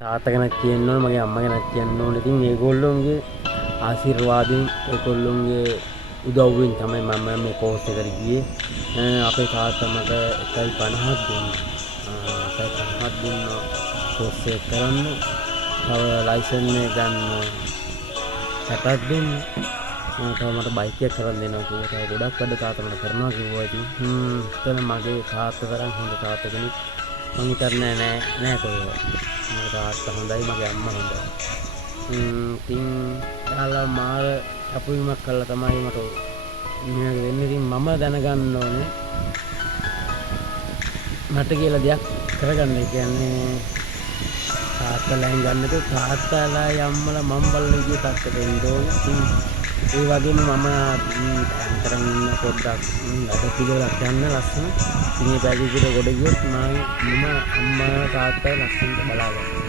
තාත්තා ගැනත් කියන්න ඕනේ මගේ අම්මා ගැනත් කියන්න ඕනේ. ඉතින් මේගොල්ලොන්ගේ ආශිර්වාදයෙන් ඒගොල්ලොන්ගේ උදව්වෙන් තමයි මම මේ කෝස් එකට ගියේ. අපේ තාත්තා මට 1.50ක් දුන්නා. 1.50ක් දුන්නා කෝස් එක කරන්න. තව ලයිසන් එක ගන්න 60ක් දුන්නා. තව මට බයික් එකක් කරන් දෙනවා කිව්වා. තව ගොඩක් වැඩ තාත්තා මට කරනවා කිව්වා. ඉතින් මගේ තාත්තා තරම් හොඳ තාත්තා කෙනෙක් මං හිතන්නේ නෑ කොහෙවත්. මගේ තාත්තා හොඳයි මගේ අම්මා හොඳයි. ඉතින් යාළුවා මාර අපුවීමක් කළා තමයි මට මේ වෙන්නේ. ඉතින් මම දැනගන්න ඕනේ මට කියලා දෙයක් කරගන්න. ඒ කියන්නේ තාත්තලාෙන් ගන්නකොට තාත්තලා අම්මලා මම බලන විදිහට තාත්තට එන්න ඕනේ. ඉතින් ඒ වගේම මම අන්තරන් පොඩ්ඩක් අද පිළිවෙලක් යන්න ලස්සන. ඉතින් මේ පැවිදිට ගොඩ ගියොත් මම අම්මා තාත්තා ලස්සනට බලාගන්නවා.